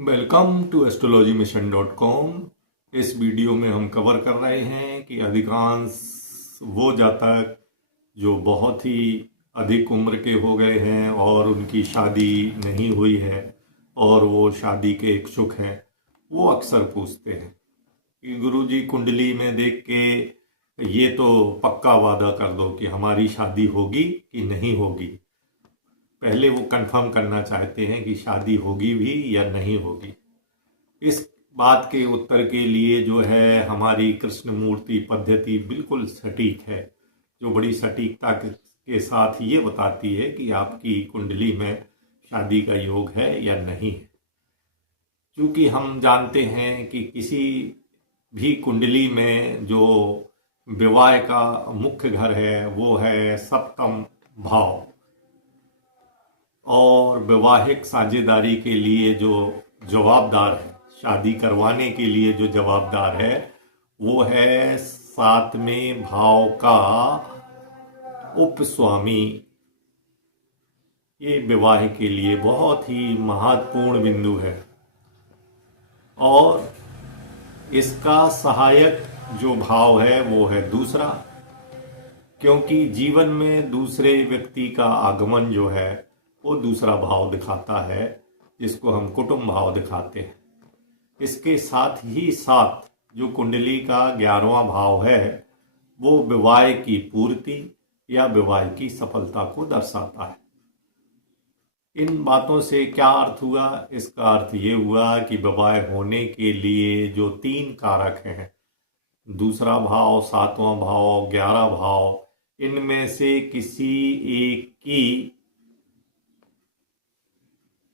Welcome to astrologymission.com। इस video में हम कवर कर रहे हैं कि अधिकांश वो जातक जो बहुत ही अधिक उम्र के हो गए हैं और उनकी शादी नहीं हुई है और वो शादी के इच्छुक हैं, वो अक्सर पूछते हैं कि गुरुजी कुंडली में देख के ये तो पक्का वादा कर दो कि हमारी शादी होगी कि नहीं होगी। पहले वो कंफर्म करना चाहते हैं कि शादी होगी भी या नहीं होगी। इस बात के उत्तर के लिए जो है हमारी कृष्ण मूर्ति पद्धति बिल्कुल सटीक है, जो बड़ी सटीकता के साथ ये बताती है कि आपकी कुंडली में शादी का योग है या नहीं है। क्योंकि हम जानते हैं कि किसी भी कुंडली में जो विवाह का मुख्य घर है वो है सप्तम भाव, और वैवाहिक साझेदारी के लिए जो जवाबदार है, शादी करवाने के लिए जो जवाबदार है, वो है सातवें भाव का उपस्वामी। ये विवाह के लिए बहुत ही महत्वपूर्ण बिंदु है और इसका सहायक जो भाव है वो है दूसरा, क्योंकि जीवन में दूसरे व्यक्ति का आगमन जो है वो दूसरा भाव दिखाता है, जिसको हम कुटुंब भाव दिखाते हैं। इसके साथ ही साथ जो कुंडली का 11वां भाव है वो विवाह की पूर्ति या विवाह की सफलता को दर्शाता है। इन बातों से क्या अर्थ हुआ? इसका अर्थ ये हुआ कि विवाह होने के लिए जो 3 कारक हैं, दूसरा भाव, 7वां भाव, 11 भाव, इनमें से किसी एक की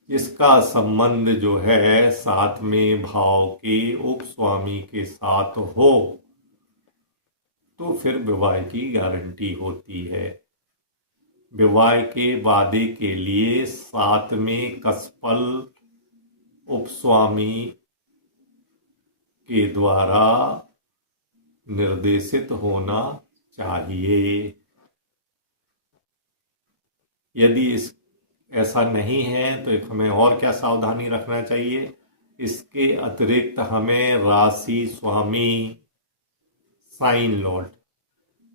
इसका संबंध जो है 7वें भाव के उपस्वामी के साथ हो तो फिर विवाह की गारंटी होती है। विवाह के वादे के लिए 7वें कस्पल उपस्वामी के द्वारा निर्देशित होना चाहिए। यदि ऐसा नहीं है तो एक हमें और क्या सावधानी रखना चाहिए? इसके अतिरिक्त हमें राशि स्वामी, साइन लॉर्ड,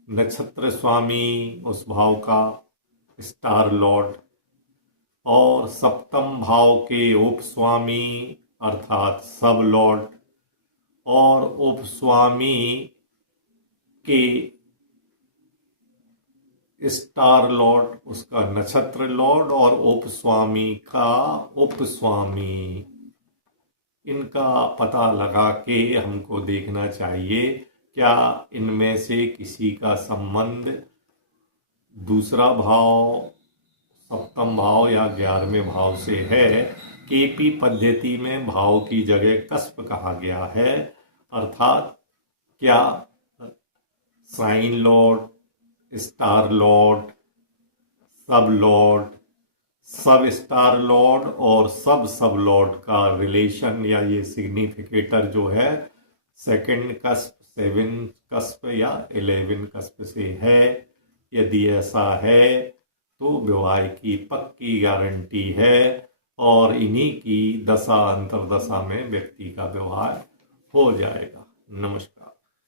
नक्षत्र स्वामी उस भाव का, स्टार लॉर्ड, और सप्तम भाव के उपस्वामी अर्थात सब लॉर्ड, और उपस्वामी के स्टार लॉर्ड उसका नक्षत्र लॉर्ड, और उपस्वामी का उपस्वामी, इनका पता लगा के हमको देखना चाहिए क्या इनमें से किसी का संबंध दूसरा भाव, सप्तम भाव या 11वें भाव से है। केपी पद्धति में भाव की जगह कस्प कहा गया है, अर्थात क्या sign lord, star lord, sub lord, sub star lord और सब लॉर्ड का रिलेशन या ये सिग्निफिकेटर जो है 2nd कस्प, 7th कस्प या 11th कस्प से है। यदि ऐसा है तो विवाह की पक्की गारंटी है और इन्हीं की दशा अंतरदशा में व्यक्ति का विवाह हो जाएगा। नमस्कार।